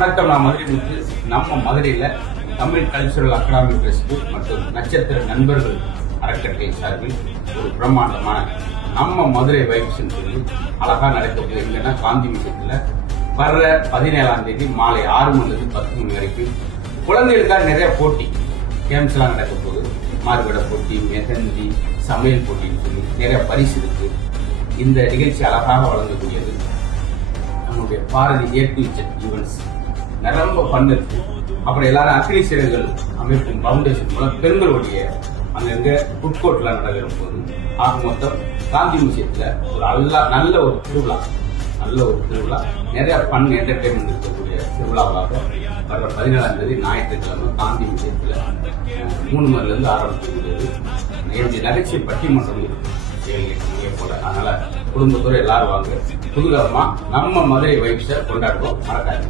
வணக்கம். நான் மதுரை முத்து. நம்ம மதுரையில் தமிழ் கல்ச்சுரல் அகாடமி ட்ரஸ்ட் மற்றும் நட்சத்திர நண்பர்கள் அறக்கட்டளை சார்பில் ஒரு பிரம்மாண்டமான நம்ம மதுரை வைப்ஸ் சொல்லி அழகா நடக்குது. எங்கன்னா காந்தி மியூசியத்தில் வர்ற 17ஆம் தேதி மாலை 6 மணிலிருந்து 10 மணி வரைக்கும் குழந்தைகளுக்காக நிறைய போட்டி கேம்ஸ் எல்லாம் நடக்க போகுது. மார்கட போட்டி, மெஹந்தி, சமையல் போட்டின்னு சொல்லி நிறைய பரிசு இருக்கு. இந்த நிகழ்ச்சி அழகாக வழங்கக்கூடியது நம்முடைய Bharathi A to Z events. நிரம்ப பண்ணு இருக்கு. அப்புறம் எல்லாரும் அக்னி சிலைகள் அமைப்பின் பவுண்டேஷன் மூலம் பெண்களுடைய அங்கங்க ஃபுட் கோர்ட்ல நடக்கிற போது ஆக மொத்தம் காந்தி மியூசியத்துல ஒரு நல்ல ஒரு திருவிழா நிறைய ஃபன் என்டர்டைன்மெண்ட் இருக்கக்கூடிய திருவிழாவாக வர 17ஆம் தேதி ஞாயிற்றுக்கிழமை காந்தி மியூசியத்துல 3 மணிலிருந்து ஆரம்பிக்கக்கூடியது. நகைச்சுவை பட்டிமன்றம் இருக்கு போல. அதனால குடும்பத்தோட எல்லாரும் வாங்க. புதுகரமா நம்ம மதுரை வைப்ஸை கொண்டாடுவோம். மறக்காது.